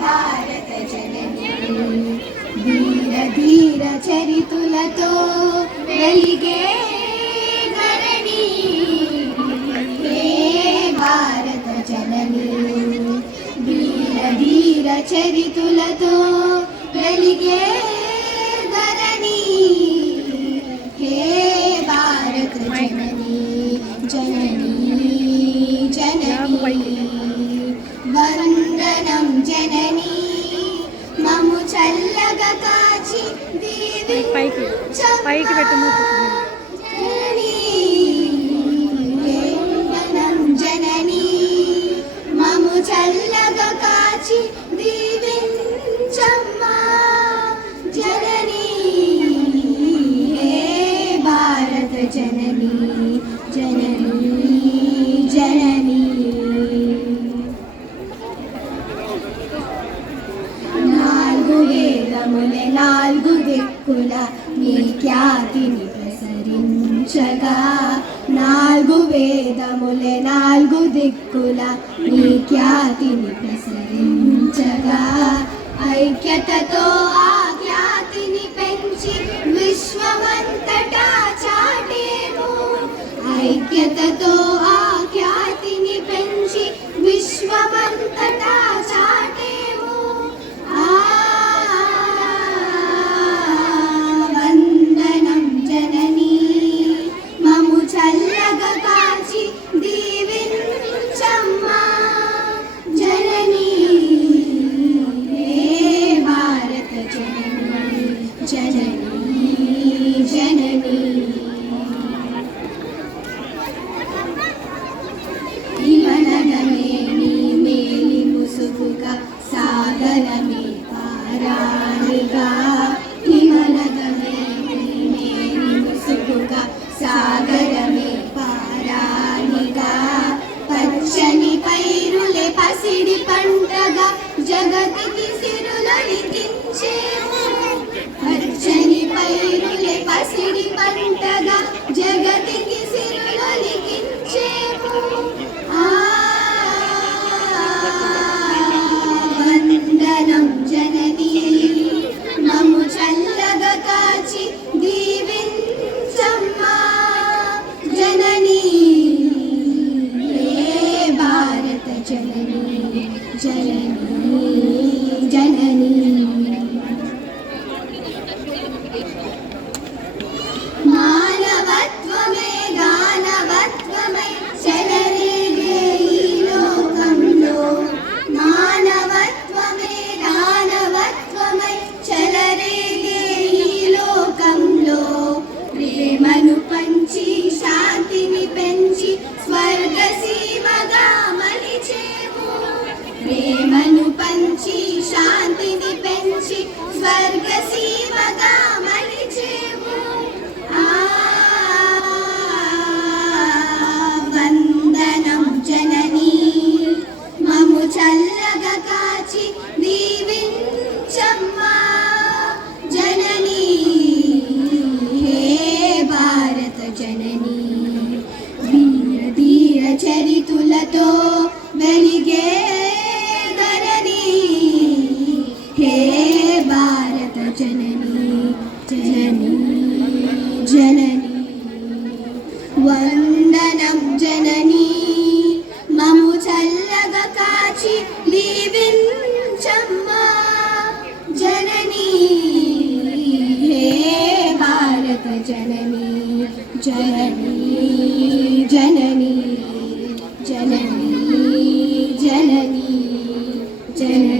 భారత జననీ ధీర ధీర చరితులతో వెలిగే ధరణి హే భారత జననీ ధీర ధీర చరితులతో వెలిగే ధరణి హే భారత జననీ జననీ జననీ వందనం జననీ మము చల్లగా కాచి పైకి పెట్టు వందనం జననీ మము చల్లగా కాచి దీవించమ్మా జననీ హే భారత జననీ జననీ జననీ వేదములే నాలుగు దిక్కుల నీ ఖ్యాతిని ప్రసరించగా నాలుగు వేదములే నాలుగు దిక్కుల నీ ఖ్యాతిని ప్రసరించగా ఐక్యతతో ఆ ఖ్యాతిని పెంచి విశ్వమంతటా చాటేము ఐక్యతతో ఆ ఖ్యాతిని పెంచి విశ్వమంతటా చాటేము వందనం జననీ మము చల్లగా కాచి దీవించమ్మా జననీ హే భారత జననీ జననీ జననీ హిమనగమే నీ మేలి ముసుగుగా సాగరమే పారాణిగా హిమనగమే నీ మేలి ముసుగుగా సాగరమే పారాణిగా పచ్చని పైరులే పసిడి పంటగా జగతికి సిరులొలికించేము పచ్చని పైరులే పసిడి పంటగా జగతికి సిరులొలికించేము వందనం జననీ మము చల్లగా కాచి దీవించమ్మా జననీ హే భారత జననీ జననీ జననీ మానవత్వమే దానవత్వమై చెలరేగే ఈ లోకంలో మానవత్వమే దానవత్వమై చెలరేగే ఈ లోకంలో ప్రేమను పంచి శాంతిని పెంచి స్వర్గ సీమగా మలిచేము ప్రేమను పంచి శాంతిని పెంచి స్వర్గ సీమగా మలిచేము వందనం జననీ మము చల్లగా కాచి దీవించమ్మా జననీ హే భారత జననీ ధీర ధీర చరితులతో వెలిగే ధరణి హే భారత జననీ జననీ జననీ వందనం జననీ మము చల్లగా కాచి దీవించమ్మా జననీ హే భారత జననీ జననీ జననీ జననీ జననీ జననీ